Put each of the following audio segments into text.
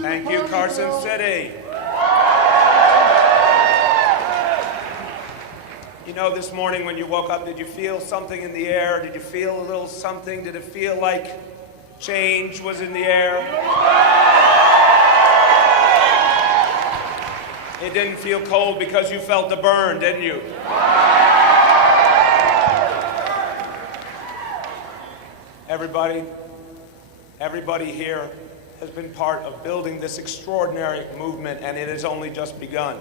Thank you, Carson City. You know, this morning when you woke up, did you feel something in the air? Did you feel a little something? Did it feel like change was in the air? It didn't feel cold because you felt the burn, didn't you? Everybody here has been part of building this extraordinary movement, and it has only just begun.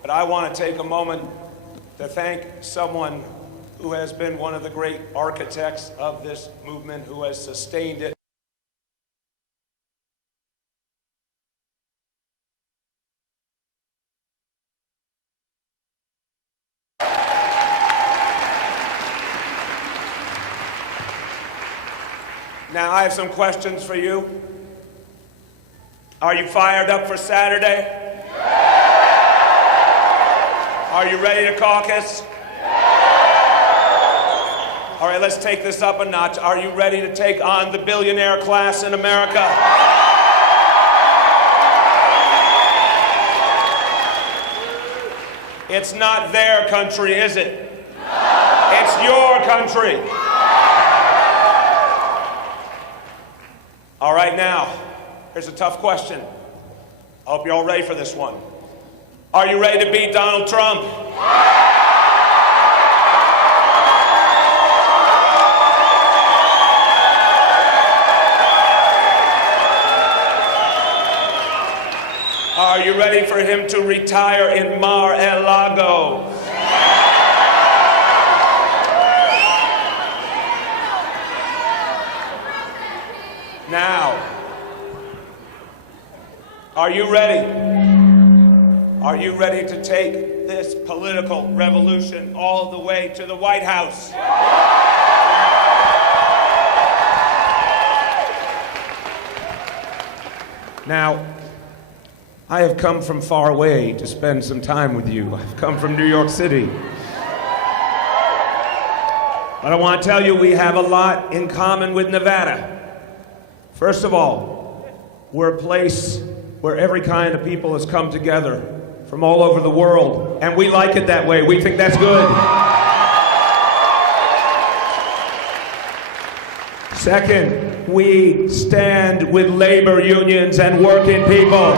But I want to take a moment to thank someone who has been one of the great architects of this movement, who has sustained it. Now, I have some questions for you. Are you fired up for Saturday? Are you ready to caucus? All right, let's take this up a notch. Are you ready to take on the billionaire class in America? It's not their country, is it? It's your country. All right, now, here's a tough question. I hope you're all ready for this one. Are you ready to beat Donald Trump? Are you ready for him to retire in Mar-a-Lago? Now, are you ready? Are you ready to take this political revolution all the way to the White House? Now, I have come from far away to spend some time with you. I've come from New York City. But I want to tell you, we have a lot in common with Nevada. First of all, we're a place where every kind of people has come together from all over the world, and we like it that way. We think that's good. Second, we stand with labor unions and working people.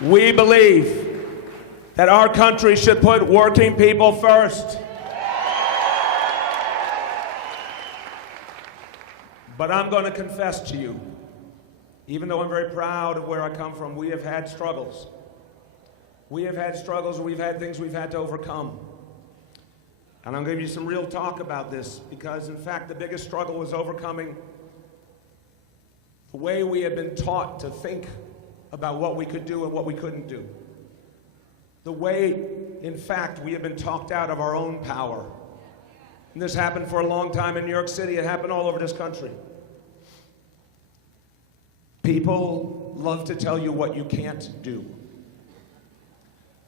We believe that our country should put working people first. But I'm going to confess to you, even though I'm very proud of where I come from, we have had struggles. We have had struggles, and we've had things we've had to overcome. And I'm going to give you some real talk about this, because in fact the biggest struggle was overcoming the way we had been taught to think about what we could do and what we couldn't do. The way, in fact, we have been talked out of our own power. And this happened for a long time in New York City. It happened all over this country. People love to tell you what you can't do.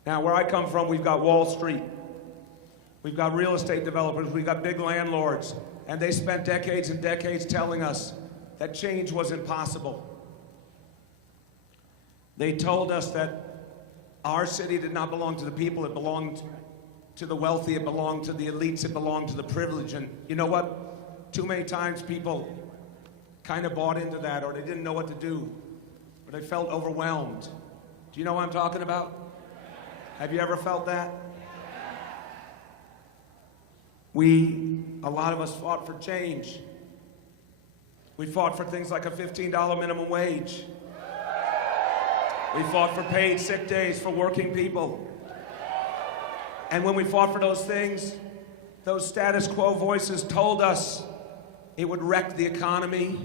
Now, where I come from, we've got Wall Street. We've got real estate developers. We've got big landlords. And they spent decades and decades telling us that change was impossible. They told us that our city did not belong to the people. It belonged to the wealthy. It belonged to the elites. It belonged to the privileged. And you know what? Too many times people kind of bought into that, or they didn't know what to do, or they felt overwhelmed. Do you know what I'm talking about? Have you ever felt that? A lot of us fought for change. We fought for things like a $15 minimum wage. We fought for paid sick days for working people. And when we fought for those things, those status quo voices told us it would wreck the economy.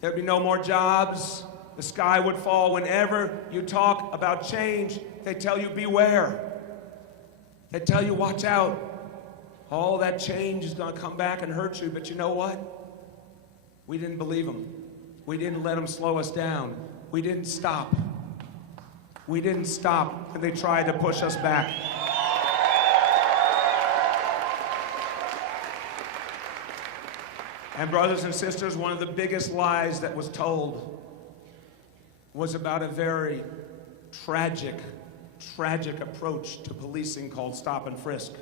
There'd be no more jobs. The sky would fall. Whenever you talk about change, they tell you beware. They tell you watch out. All that change is going to come back and hurt you. But you know what? We didn't believe them. We didn't let them slow us down. We didn't stop. We didn't stop when they tried to push us back. And brothers and sisters, one of the biggest lies that was told was about a very tragic approach to policing called stop and frisk.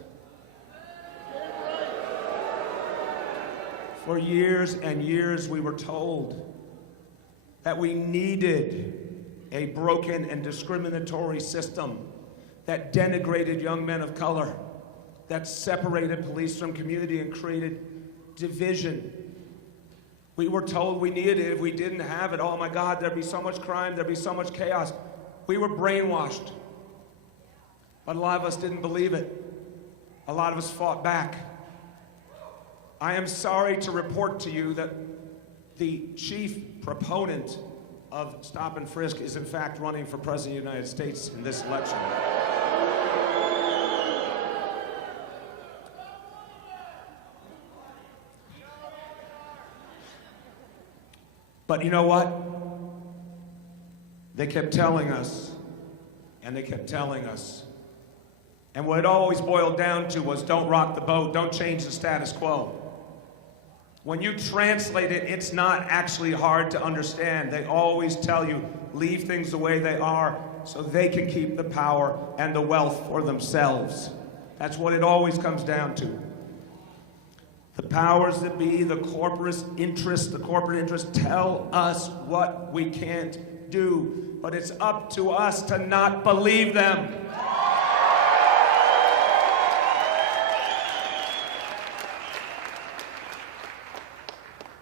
For years and years, we were told that we needed a broken and discriminatory system that denigrated young men of color, that separated police from community and created division. We were told we needed it. If we didn't have it, oh my God, there'd be so much crime, there'd be so much chaos. We were brainwashed. But a lot of us didn't believe it. A lot of us fought back. I am sorry to report to you that the chief proponent of stop and frisk is in fact running for President of the United States in this election. But you know what? They kept telling us, and they kept telling us. And what it always boiled down to was don't rock the boat, don't change the status quo. When you translate it, it's not actually hard to understand. They always tell you, leave things the way they are so they can keep the power and the wealth for themselves. That's what it always comes down to. The powers that be, the corporate interests tell us what we can't do, but it's up to us to not believe them.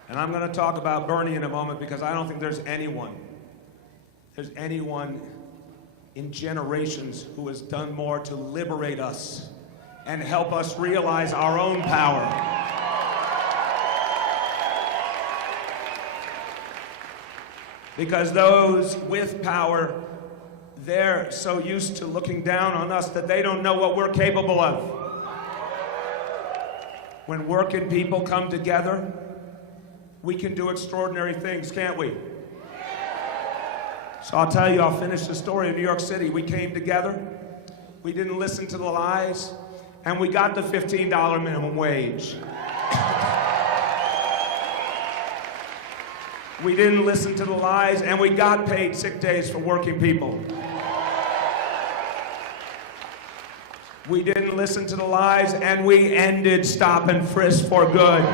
And I'm going to talk about Bernie in a moment because I don't think there's anyone in generations who has done more to liberate us and help us realize our own power. Because those with power, they're so used to looking down on us that they don't know what we're capable of. When working people come together, we can do extraordinary things, can't we? So I'll tell you, I'll finish the story of New York City. We came together, we didn't listen to the lies, and we got the $15 minimum wage. We didn't listen to the lies, and we got paid sick days for working people. We didn't listen to the lies, and we ended stop and frisk for good.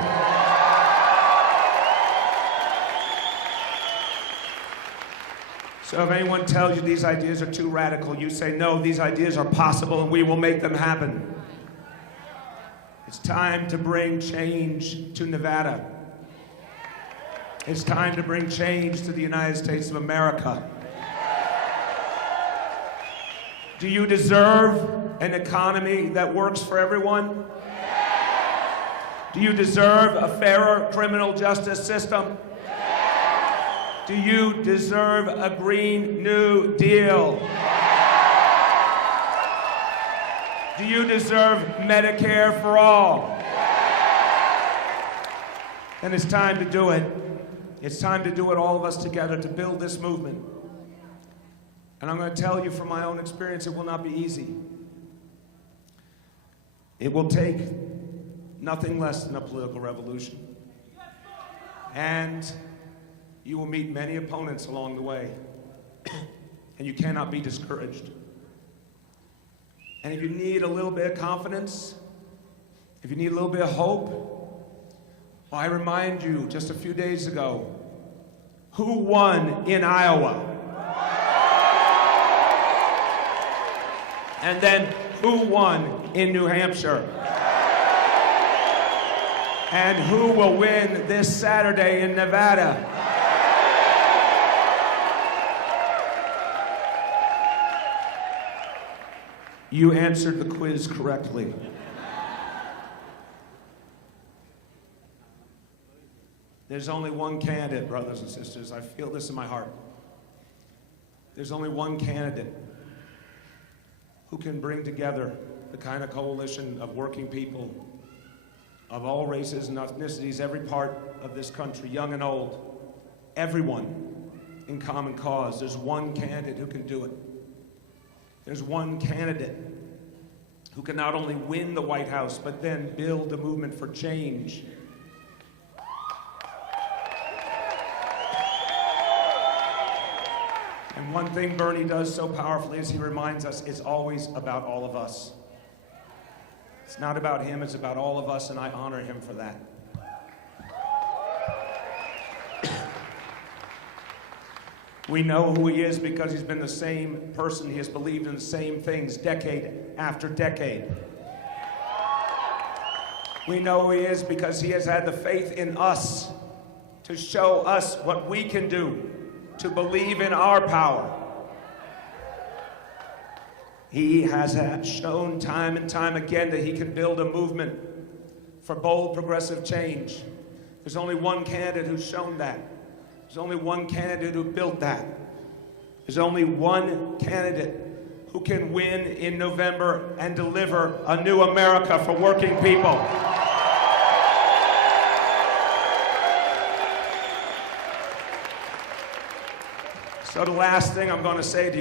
So if anyone tells you these ideas are too radical, you say, no, these ideas are possible and we will make them happen. It's time to bring change to Nevada. It's time to bring change to the United States of America. Do you deserve an economy that works for everyone? Do you deserve a fairer criminal justice system? Do you deserve a Green New Deal? Do you deserve Medicare for all? And it's time to do it. It's time to do it, all of us together, to build this movement. And I'm going to tell you from my own experience, it will not be easy. It will take nothing less than a political revolution. And you will meet many opponents along the way, and you cannot be discouraged. And if you need a little bit of confidence, if you need a little bit of hope, well, I remind you, just a few days ago, who won in Iowa? And then who won in New Hampshire? And who will win this Saturday in Nevada? You answered the quiz correctly. There's only one candidate, brothers and sisters. I feel this in my heart. There's only one candidate who can bring together the kind of coalition of working people of all races and ethnicities, every part of this country, young and old, everyone in common cause. There's one candidate who can do it. There's one candidate who can not only win the White House, but then build a movement for change. One thing Bernie does so powerfully is he reminds us it's always about all of us. It's not about him, it's about all of us, and I honor him for that. We know who he is because he's been the same person. He has believed in the same things decade after decade. We know who he is because he has had the faith in us to show us what we can do, to believe in our power. He has shown time and time again that he can build a movement for bold progressive change. There's only one candidate who's shown that. There's only one candidate who built that. There's only one candidate who can win in November and deliver a new America for working people. So the last thing I'm going to say to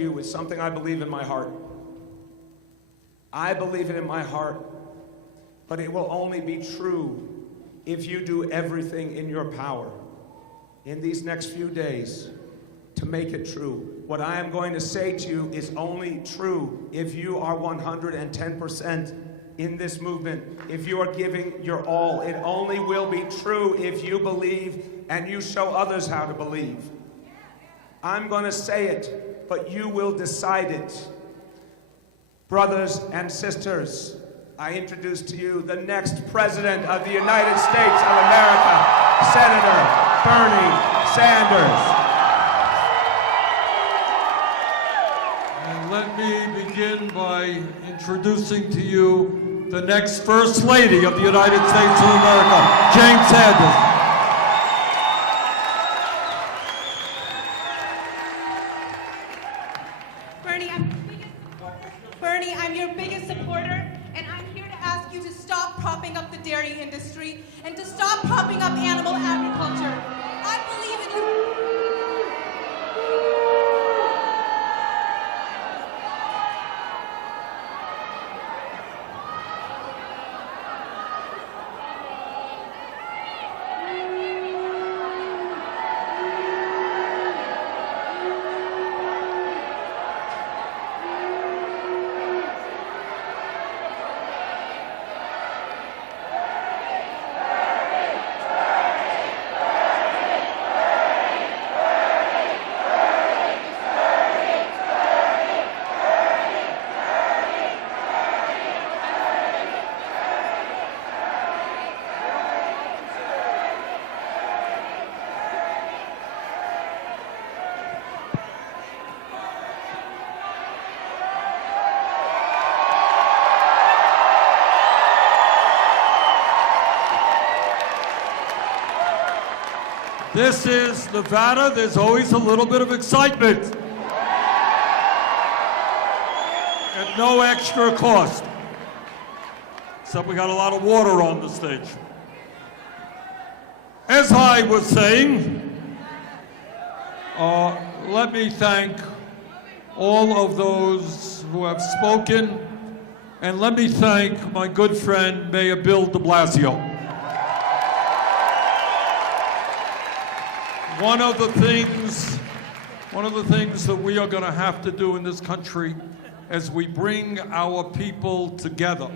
you, is something I believe in my heart. I believe it in my heart, but it will only be true if you do everything in your power in these next few days to make it true. What I am going to say to you is only true if you are 110% in this movement, if you are giving your all. It only will be true if you believe and you show others how to believe. I'm going to say it, but you will decide it. Brothers and sisters, I introduce to you the next President of the United States of America, Senator Bernie Sanders. And let me begin by introducing to you the next First Lady of the United States of America, Jane Sanders. Bernie, I'm your biggest supporter, and I'm here to ask you to stop propping up the dairy industry and to stop propping up animal agriculture. I believe in you. This is Nevada. There's always a little bit of excitement. At no extra cost. Except we got a lot of water on the stage. As I was saying, let me thank all of those who have spoken, and let me thank my good friend, Mayor Bill de Blasio. One of the things that we are going to have to do in this country as we bring our people together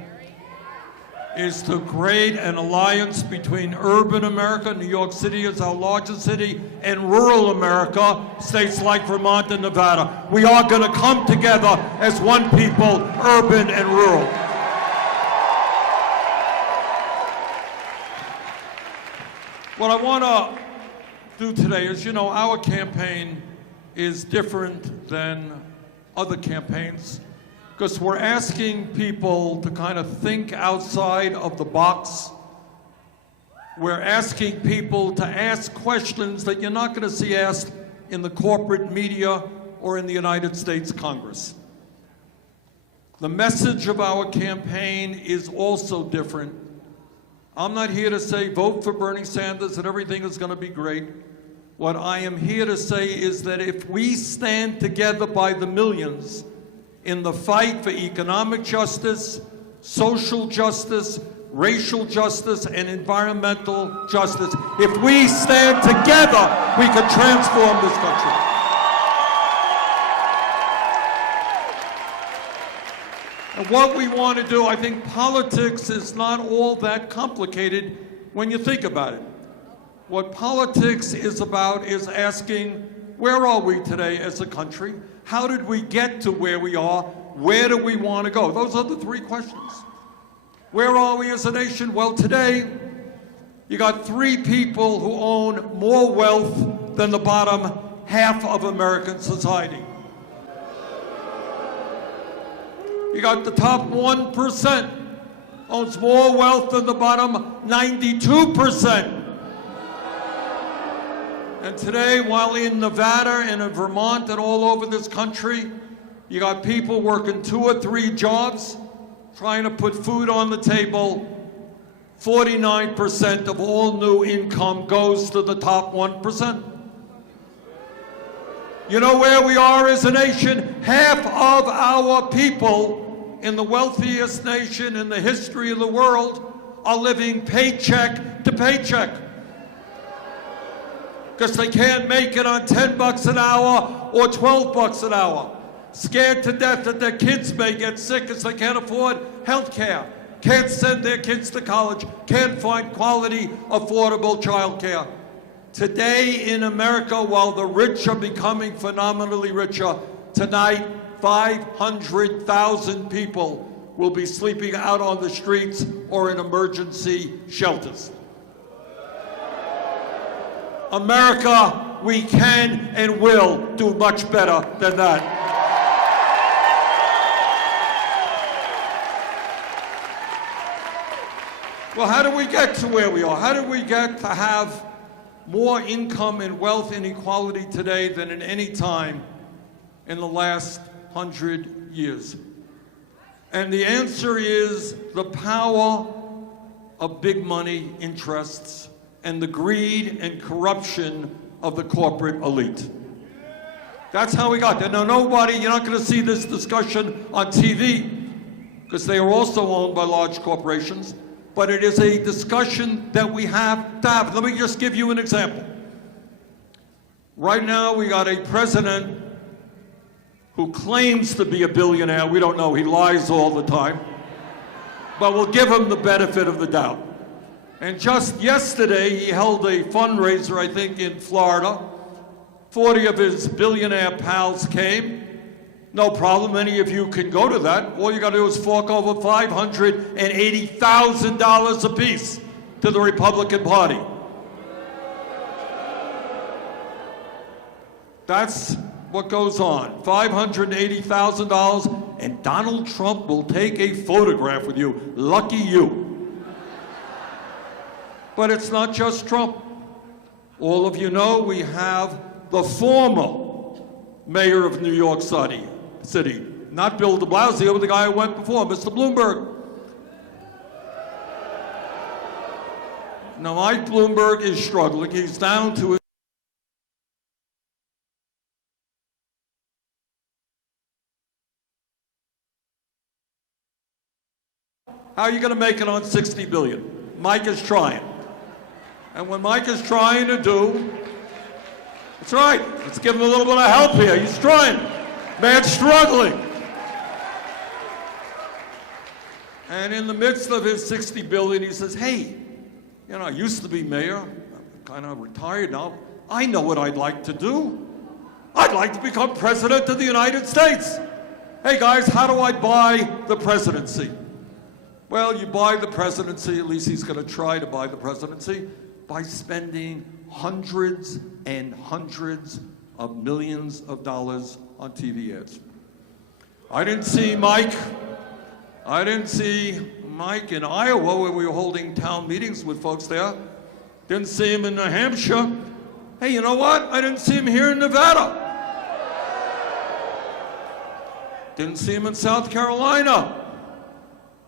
is to create an alliance between urban America, New York City is our largest city, and rural America, states like Vermont and Nevada. We are going to come together as one people, urban and rural. What I want to do today is, you know, our campaign is different than other campaigns because we're asking people to kind of think outside of the box. We're asking people to ask questions that you're not going to see asked in the corporate media or in the United States Congress. The message of our campaign is also different. I'm not here to say vote for Bernie Sanders and everything is going to be great. What I am here to say is that if we stand together by the millions in the fight for economic justice, social justice, racial justice, and environmental justice. If we stand together, we can transform this country. And what we want to do, I think politics is not all that complicated when you think about it. What politics is about is asking, where are we today as a country? How did we get to where we are? Where do we want to go? Those are the three questions. Where are we as a nation? Well, today, you got three people who own more wealth than the bottom half of American society. You got the top 1% owns more wealth than the bottom 92%. And today, while in Nevada and in Vermont and all over this country, you got people working 2 or 3 jobs, trying to put food on the table. 49% of all new income goes to the top 1%. You know where we are as a nation? Half of our people in the wealthiest nation in the history of the world are living paycheck to paycheck, because they can't make it on 10 bucks an hour or 12 bucks an hour. Scared to death that their kids may get sick because they can't afford health care, can't send their kids to college, can't find quality, affordable child care. Today in America, while the rich are becoming phenomenally richer, tonight 500,000 people will be sleeping out on the streets or in emergency shelters. America, we can and will do much better than that. Well, how do we get to where we are? How do we get to have more income and wealth inequality today than at any time in the last 100 years? And the answer is the power of big money interests and the greed and corruption of the corporate elite. That's how we got there. Now, you're not going to see this discussion on TV because they are also owned by large corporations, but it is a discussion that we have to have. Let me just give you an example. Right now, we got a president who claims to be a billionaire. We don't know. He lies all the time. But we'll give him the benefit of the doubt. And just yesterday, he held a fundraiser, I think, in Florida. 40 of his billionaire pals came. No problem, any of you can go to that. All you gotta do is fork over $580,000 apiece to the Republican Party. That's what goes on, $580,000, and Donald Trump will take a photograph with you. Lucky you. But it's not just Trump. All of you know we have the former mayor of New York City, not Bill de Blasio, but the guy who went before, Mr. Bloomberg. Now, Mike Bloomberg is struggling. He's down to How are you going to make it on $60 billion? Mike is trying. And what Mike is trying to do, that's right, let's give him a little bit of help here. He's trying. Man's struggling. And in the midst of his $60 billion, he says, hey, you know, I used to be mayor. I'm kind of retired now. I know what I'd like to do. I'd like to become president of the United States. Hey guys, how do I buy the presidency? Well, you buy the presidency, at least he's going to try to buy the presidency, by spending hundreds and hundreds of millions of dollars on TV ads. I didn't see Mike in Iowa, where we were holding town meetings with folks there. Didn't see him in New Hampshire. Hey, you know what? I didn't see him here in Nevada. Didn't see him in South Carolina.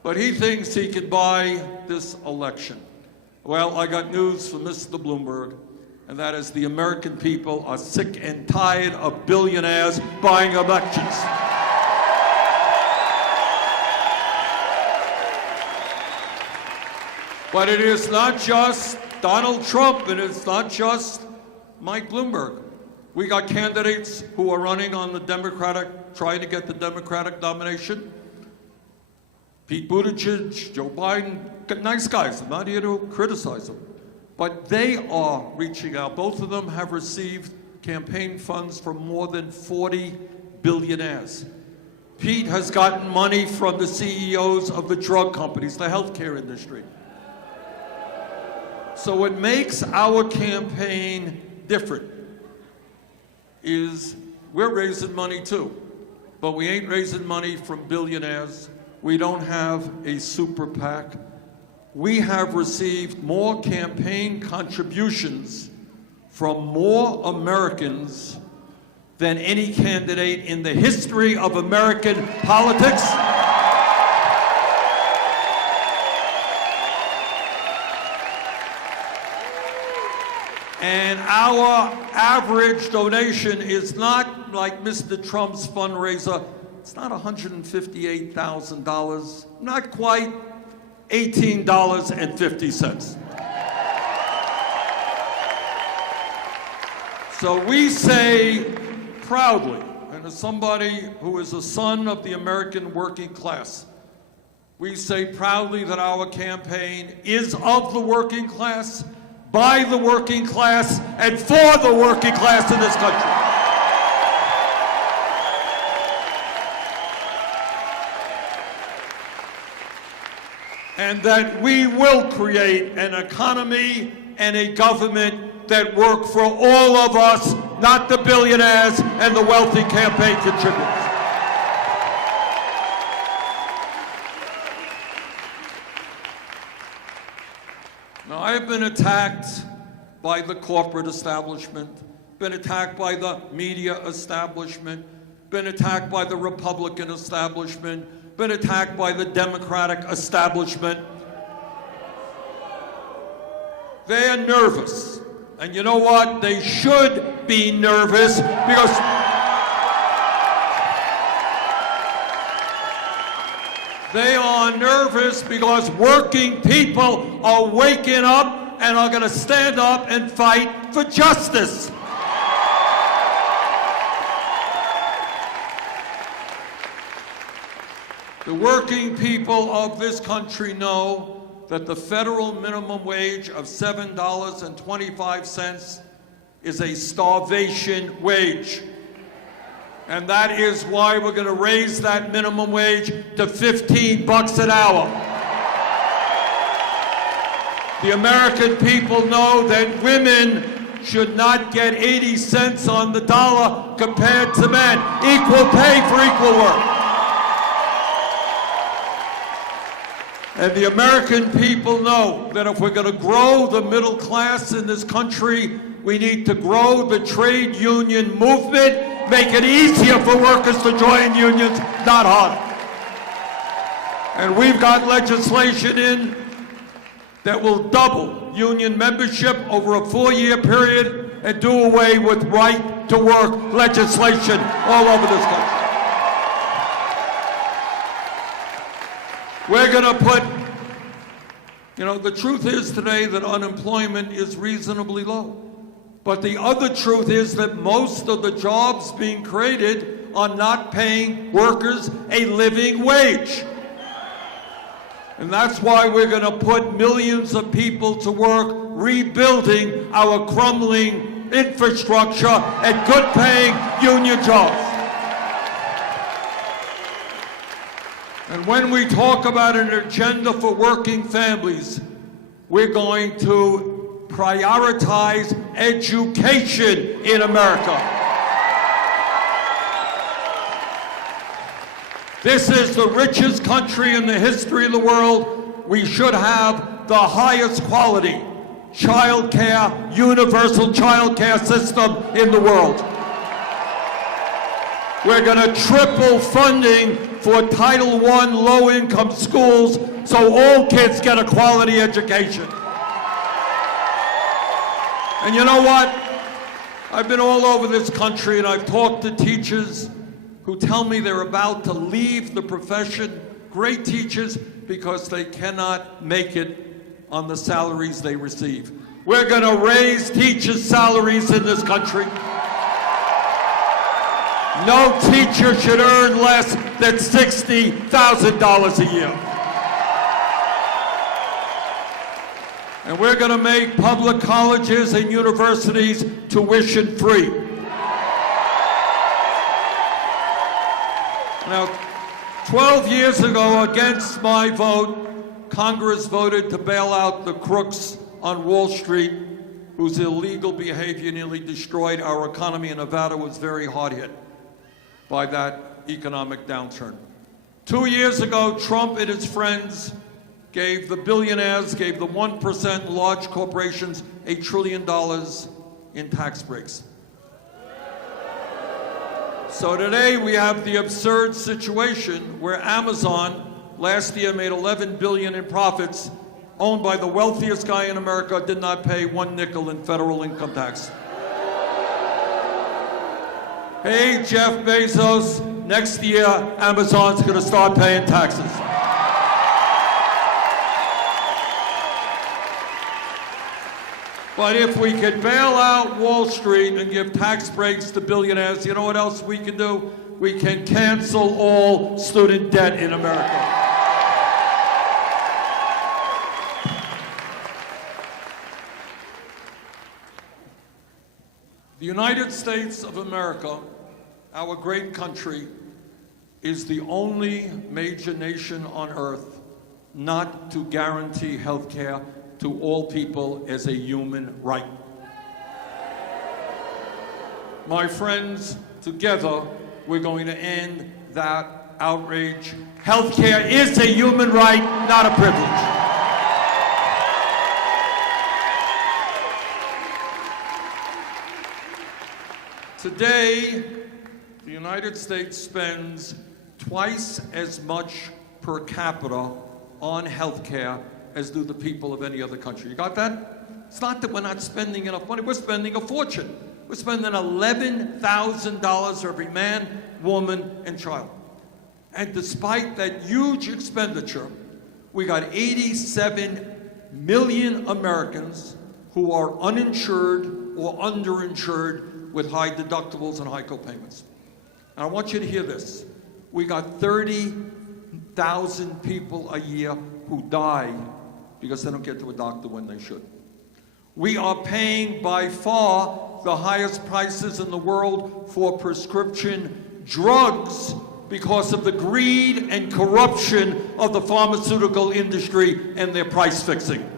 But he thinks he can buy this election. Well, I got news for Mr. Bloomberg, and that is the American people are sick and tired of billionaires buying elections. But it is not just Donald Trump, and it's not just Mike Bloomberg. We got candidates who are running on the Democratic, trying to get the Democratic nomination. Pete Buttigieg, Joe Biden, nice guys. I'm not here to criticize them. But they are reaching out. Both of them have received campaign funds from more than 40 billionaires. Pete has gotten money from the CEOs of the drug companies, the healthcare industry. So what makes our campaign different is we're raising money too, but we ain't raising money from billionaires. We don't have a super PAC. We have received more campaign contributions from more Americans than any candidate in the history of American politics. And our average donation is not like Mr. Trump's fundraiser. It's not $158,000, not quite $18.50. So we say proudly, and as somebody who is a son of the American working class, we say proudly that our campaign is of the working class, by the working class, and for the working class in this country. And that we will create an economy and a government that work for all of us, not the billionaires and the wealthy campaign contributors. Now, I have been attacked by the corporate establishment, been attacked by the media establishment, been attacked by the Republican establishment, been attacked by the Democratic establishment. They are nervous. And you know what? They should be nervous because they are nervous because working people are waking up and are going to stand up and fight for justice. The working people of this country know that the federal minimum wage of $7.25 is a starvation wage. And that is why we're going to raise that minimum wage to $15 an hour. The American people know that women should not get 80 cents on the dollar compared to men. Equal pay for equal work. And the American people know that if we're going to grow the middle class in this country, we need to grow the trade union movement, make it easier for workers to join unions, not harder. And we've got legislation in that will double union membership over a 4-year period and do away with right-to-work legislation all over this country. We're going to put, the truth is today that unemployment is reasonably low. But the other truth is that most of the jobs being created are not paying workers a living wage. And that's why we're going to put millions of people to work rebuilding our crumbling infrastructure and good-paying union jobs. And when we talk about an agenda for working families, we're going to prioritize education in America. This is the richest country in the history of the world. We should have the highest quality child care, universal child care system in the world. We're going to triple funding for Title I low-income schools so all kids get a quality education. And you know what? I've been all over this country and I've talked to teachers who tell me they're about to leave the profession, great teachers, because they cannot make it on the salaries they receive. We're going to raise teachers' salaries in this country. No teacher should earn less than $60,000 a year. And we're going to make public colleges and universities tuition free. Now, 12 years ago, against my vote, Congress voted to bail out the crooks on Wall Street, whose illegal behavior nearly destroyed our economy, and Nevada was very hard hit by that economic downturn. 2 years ago, Trump and his friends gave the billionaires, gave the 1% large corporations $1 trillion in tax breaks. So today we have the absurd situation where Amazon last year made $11 billion in profits, owned by the wealthiest guy in America, did not pay 1 nickel in federal income tax. Hey, Jeff Bezos, next year Amazon's going to start paying taxes. But if we could bail out Wall Street and give tax breaks to billionaires, you know what else we can do? We can cancel all student debt in America. The United States of America, our great country, is the only major nation on earth not to guarantee health care to all people as a human right. My friends, together, we're going to end that outrage. Health care is a human right, not a privilege. Today, the United States spends twice as much per capita on health care as do the people of any other country. You got that? It's not that we're not spending enough money, we're spending a fortune. We're spending $11,000 for every man, woman, and child. And despite that huge expenditure, we got 87 million Americans who are uninsured or underinsured with high deductibles and high copayments. And I want you to hear this. We got 30,000 people a year who die because they don't get to a doctor when they should. We are paying by far the highest prices in the world for prescription drugs because of the greed and corruption of the pharmaceutical industry and their price fixing.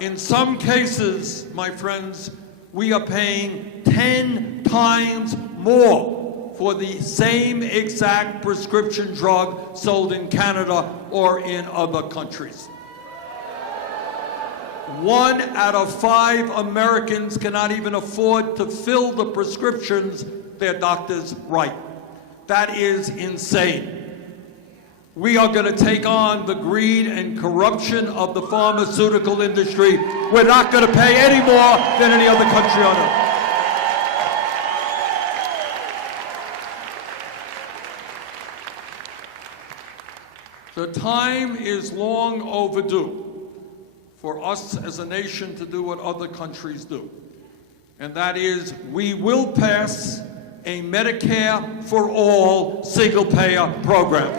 In some cases, my friends, we are paying 10 times more for the same exact prescription drug sold in Canada or in other countries. 1 out of 5 Americans cannot even afford to fill the prescriptions their doctors write. That is insane. We are going to take on the greed and corruption of the pharmaceutical industry. We're not going to pay any more than any other country on earth. The time is long overdue for us as a nation to do what other countries do. And that is, we will pass a Medicare for all single-payer program.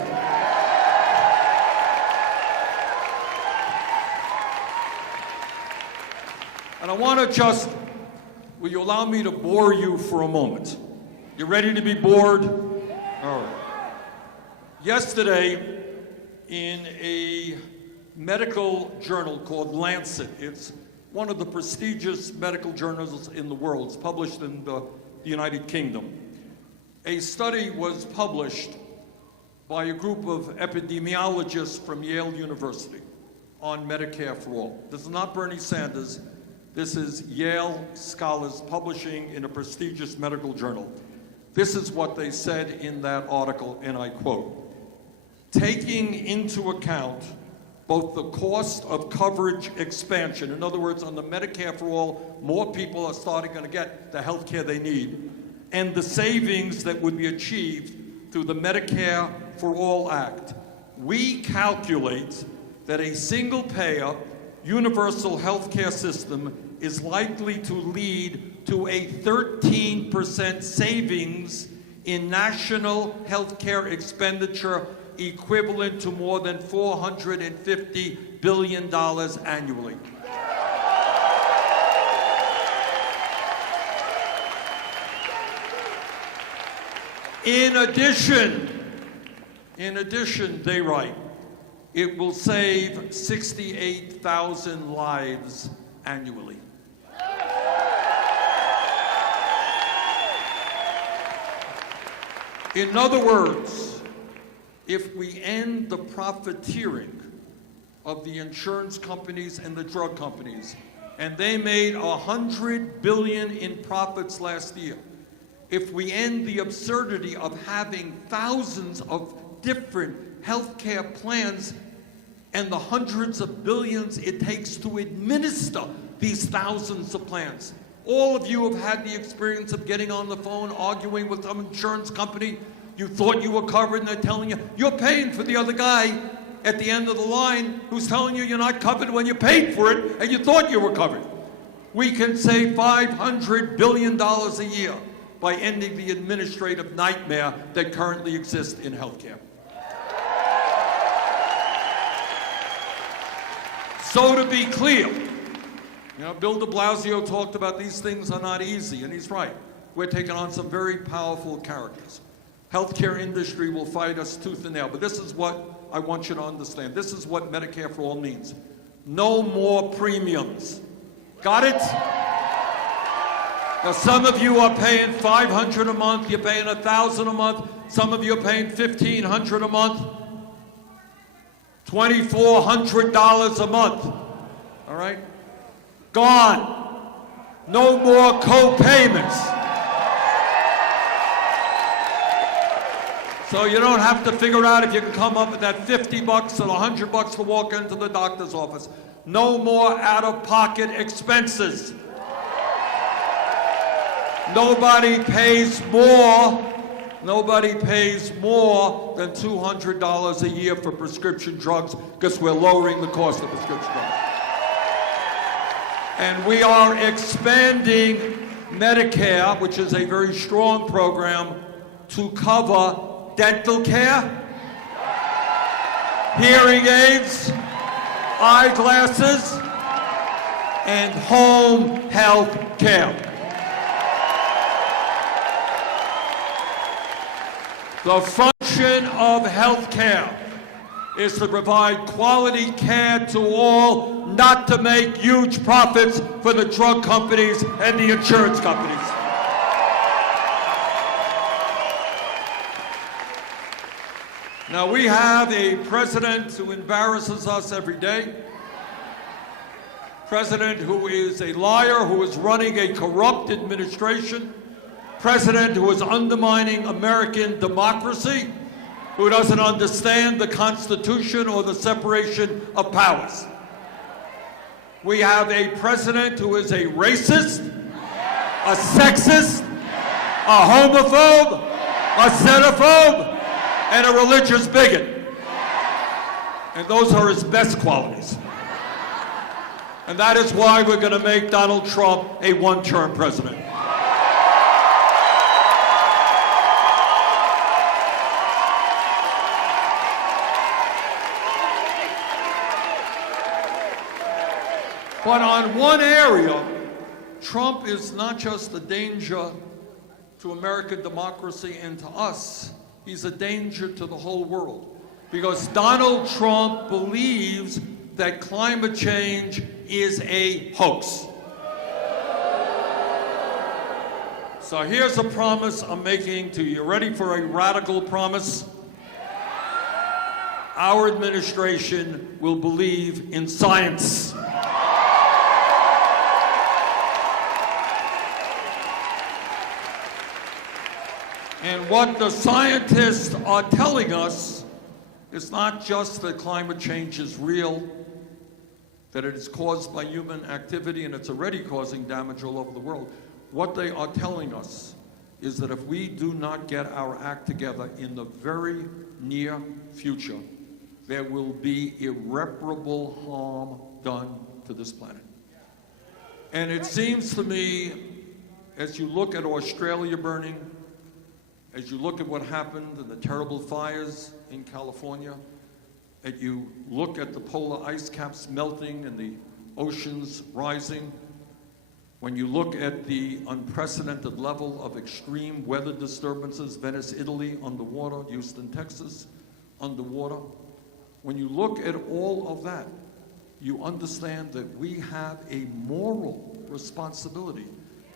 And I want to just, will you allow me to bore you for a moment? You ready to be bored? All right. Yesterday, in a medical journal called Lancet, it's one of the prestigious medical journals in the world. It's published in the United Kingdom. A study was published by a group of epidemiologists from Yale University on Medicare for all. This is not Bernie Sanders. This is Yale scholars publishing in a prestigious medical journal. This is what they said in that article, and I quote, "Taking into account both the cost of coverage expansion," in other words, on the Medicare for all, more people are starting to get the health care they need, "and the savings that would be achieved through the Medicare for All Act, we calculate that a single-payer, universal health care system is likely to lead to a 13% savings in national health care expenditure equivalent to more than $450 billion annually. In addition, they write, it will save 68,000 lives annually. In other words, if we end the profiteering of the insurance companies and the drug companies, and they made $100 billion in profits last year, if we end the absurdity of having thousands of different healthcare plans and the hundreds of billions it takes to administer these thousands of plans. All of you have had the experience of getting on the phone, arguing with some insurance company. You thought you were covered, and they're telling you, you're paying for the other guy at the end of the line who's telling you you're not covered when you paid for it, and you thought you were covered. We can save $500 billion a year by ending the administrative nightmare that currently exists in healthcare. So to be clear, Bill de Blasio talked about these things are not easy, and he's right. We're taking on some very powerful characters. Healthcare industry will fight us tooth and nail, but this is what I want you to understand. This is what Medicare for All means. No more premiums. Got it? Now, some of you are paying $500 a month, you're paying $1,000 a month, some of you are paying $1,500 a month, $2,400 a month, all right? Gone. No more co-payments. So you don't have to figure out if you can come up with that $50 or $100 to walk into the doctor's office. No more out-of-pocket expenses. Nobody pays more than $200 a year for prescription drugs because we're lowering the cost of prescription drugs. And we are expanding Medicare, which is a very strong program, to cover dental care, hearing aids, eyeglasses, and home health care. The function of health care is to provide quality care to all, not to make huge profits for the drug companies and the insurance companies. Now, we have a president who embarrasses us every day. President who is a liar, who is running a corrupt administration. President who is undermining American democracy, who doesn't understand the Constitution or the separation of powers. We have a president who is a racist, a sexist, a homophobe, a xenophobe, and a religious bigot. And those are his best qualities. And that is why we're going to make Donald Trump a one-term president. But on one area, Trump is not just a danger to American democracy and to us, he's a danger to the whole world. Because Donald Trump believes that climate change is a hoax. So here's a promise I'm making to you. Ready for a radical promise? Our administration will believe in science. And what the scientists are telling us is not just that climate change is real, that it is caused by human activity and it's already causing damage all over the world. What they are telling us is that if we do not get our act together in the very near future, there will be irreparable harm done to this planet. And it seems to me, as you look at Australia burning, as you look at what happened in the terrible fires in California, as you look at the polar ice caps melting and the oceans rising, when you look at the unprecedented level of extreme weather disturbances, Venice, Italy, underwater, Houston, Texas, underwater, when you look at all of that, you understand that we have a moral responsibility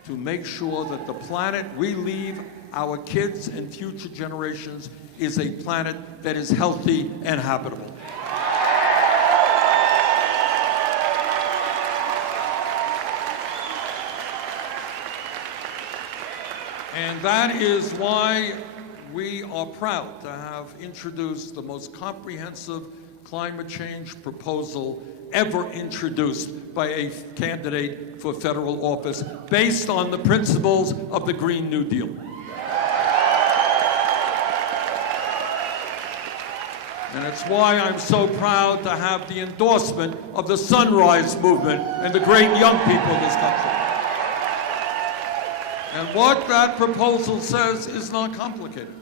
to make sure that the planet we leave our kids and future generations is a planet that is healthy and habitable. And that is why we are proud to have introduced the most comprehensive climate change proposal ever introduced by a candidate for federal office based on the principles of the Green New Deal. And it's why I'm so proud to have the endorsement of the Sunrise Movement and the great young people in this country. And what that proposal says is not complicated.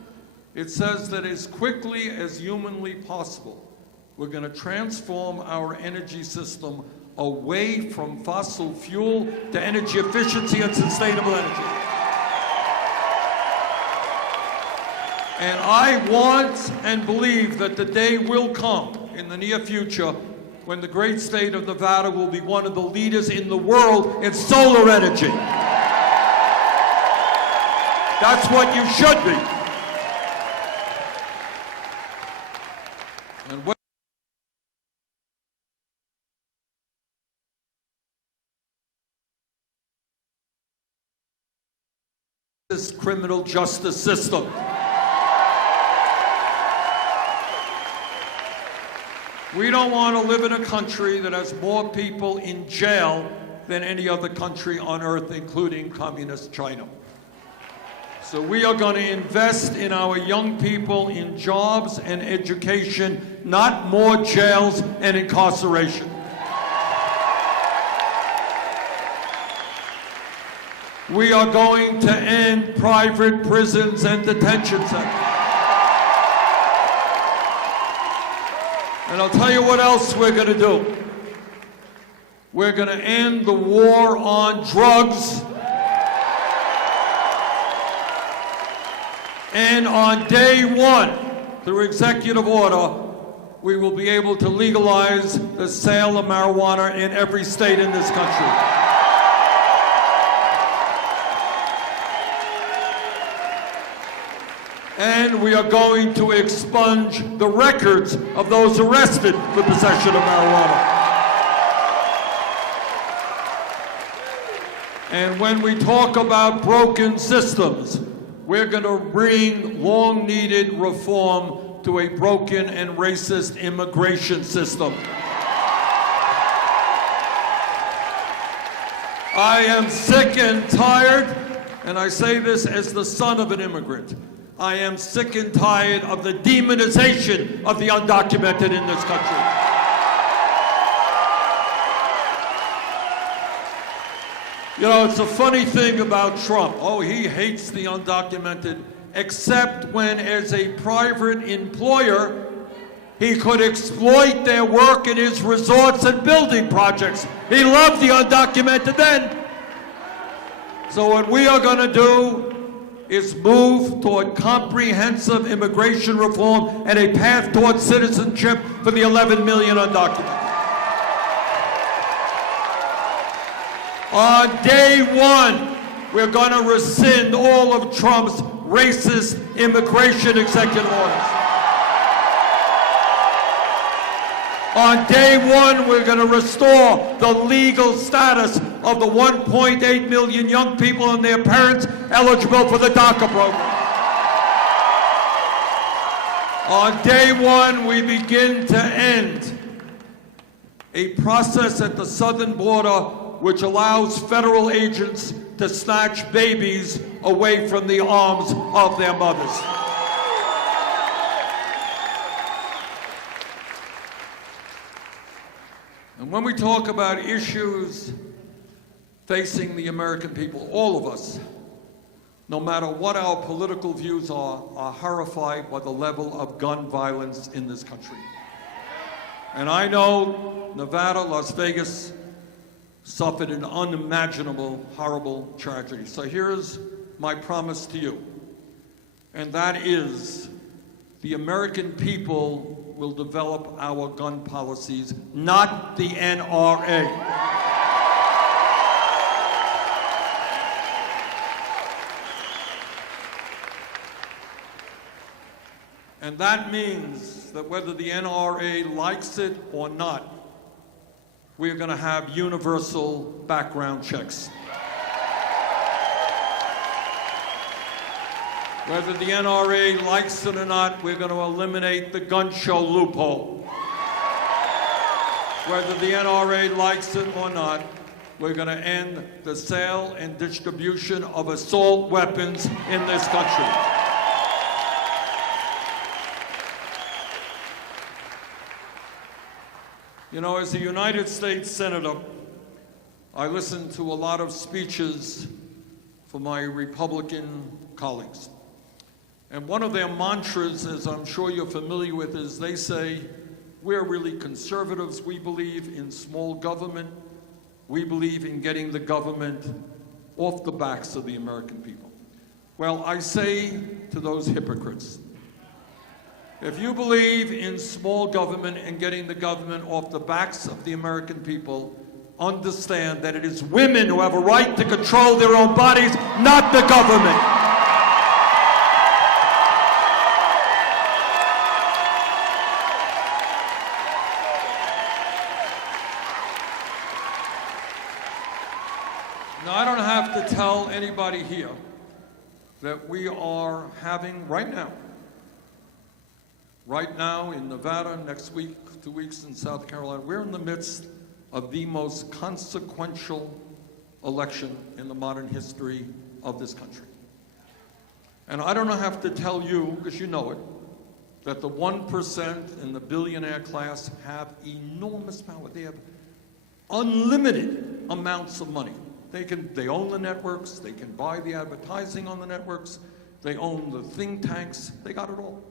It says that as quickly as humanly possible, we're going to transform our energy system away from fossil fuel to energy efficiency and sustainable energy. And I want and believe that the day will come in the near future when the great state of Nevada will be one of the leaders in the world in solar energy. That's what you should be. And what this criminal justice system. We don't want to live in a country that has more people in jail than any other country on earth, including communist China. So we are going to invest in our young people in jobs and education, not more jails and incarceration. We are going to end private prisons and detention centers. And I'll tell you what else we're going to do. We're going to end the war on drugs. And on day one, through executive order, we will be able to legalize the sale of marijuana in every state in this country. And we are going to expunge the records of those arrested for possession of marijuana. And when we talk about broken systems, we're going to bring long-needed reform to a broken and racist immigration system. I am sick and tired, and I say this as the son of an immigrant. I am sick and tired of the demonization of the undocumented in this country. You know, it's a funny thing about Trump. Oh, he hates the undocumented, except when, as a private employer, he could exploit their work in his resorts and building projects. He loved the undocumented then. So what we are going to do is move toward comprehensive immigration reform and a path toward citizenship for the 11 million undocumented. On day one, we're going to rescind all of Trump's racist immigration executive orders. On day one, we're going to restore the legal status of the 1.8 million young people and their parents eligible for the DACA program. On day one, we begin to end a process at the southern border which allows federal agents to snatch babies away from the arms of their mothers. And when we talk about issues facing the American people, all of us, no matter what our political views are horrified by the level of gun violence in this country. And I know Nevada, Las Vegas suffered an unimaginable, horrible tragedy. So here's my promise to you, and that is the American people will develop our gun policies, not the NRA. And that means that whether the NRA likes it or not, we're going to have universal background checks. Whether the NRA likes it or not, we're going to eliminate the gun show loophole. Whether the NRA likes it or not, we're going to end the sale and distribution of assault weapons in this country. You know, as a United States Senator, I listen to a lot of speeches for my Republican colleagues. And one of their mantras, as I'm sure you're familiar with, is they say, we're really conservatives. We believe in small government. We believe in getting the government off the backs of the American people. Well, I say to those hypocrites, if you believe in small government and getting the government off the backs of the American people, understand that it is women who have a right to control their own bodies, not the government. Now, I don't have to tell anybody here that we are having right now in Nevada, next week, 2 weeks in South Carolina, we're in the midst of the most consequential election in the modern history of this country. And I don't have to tell you, because you know it, that the 1% in the billionaire class have enormous power. They have unlimited amounts of money. They own the networks, they can buy the advertising on the networks, they own the think tanks, they got it all.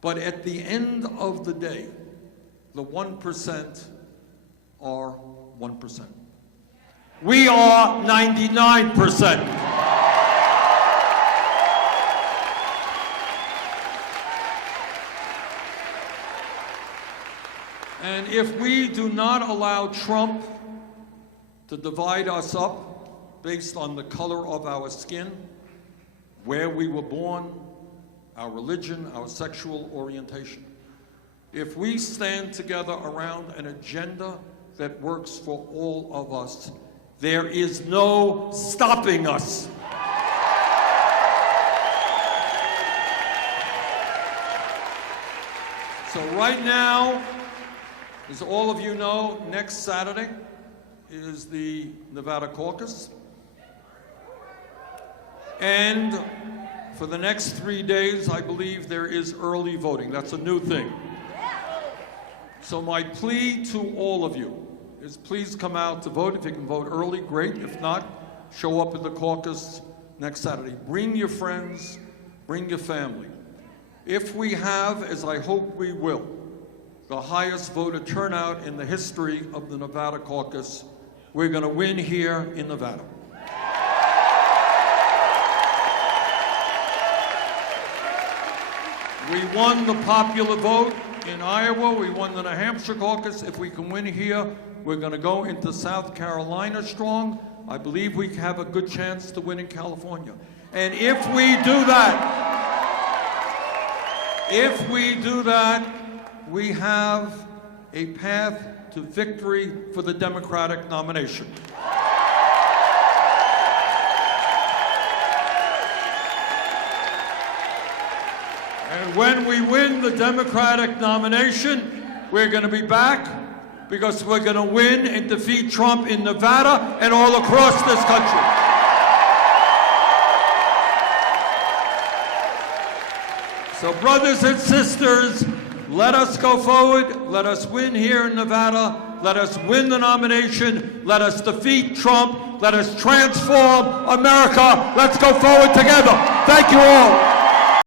But at the end of the day, the 1% are 1%. We are 99%. And if we do not allow Trump to divide us up based on the color of our skin, where we were born, our religion, our sexual orientation. If we stand together around an agenda that works for all of us, there is no stopping us. So right now, as all of you know, next Saturday is the Nevada caucus. And for the next 3 days, I believe there is early voting. That's a new thing. So my plea to all of you is please come out to vote. If you can vote early, great. If not, show up at the caucus next Saturday. Bring your friends, bring your family. If we have, as I hope we will, the highest voter turnout in the history of the Nevada caucus, we're going to win here in Nevada. We won the popular vote in Iowa. We won the New Hampshire caucus. If we can win here, we're going to go into South Carolina strong. I believe we have a good chance to win in California. And if we do that, we have a path to victory for the Democratic nomination. And when we win the Democratic nomination, we're going to be back because we're going to win and defeat Trump in Nevada and all across this country. So brothers and sisters, let us go forward. Let us win here in Nevada. Let us win the nomination. Let us defeat Trump. Let us transform America. Let's go forward together. Thank you all.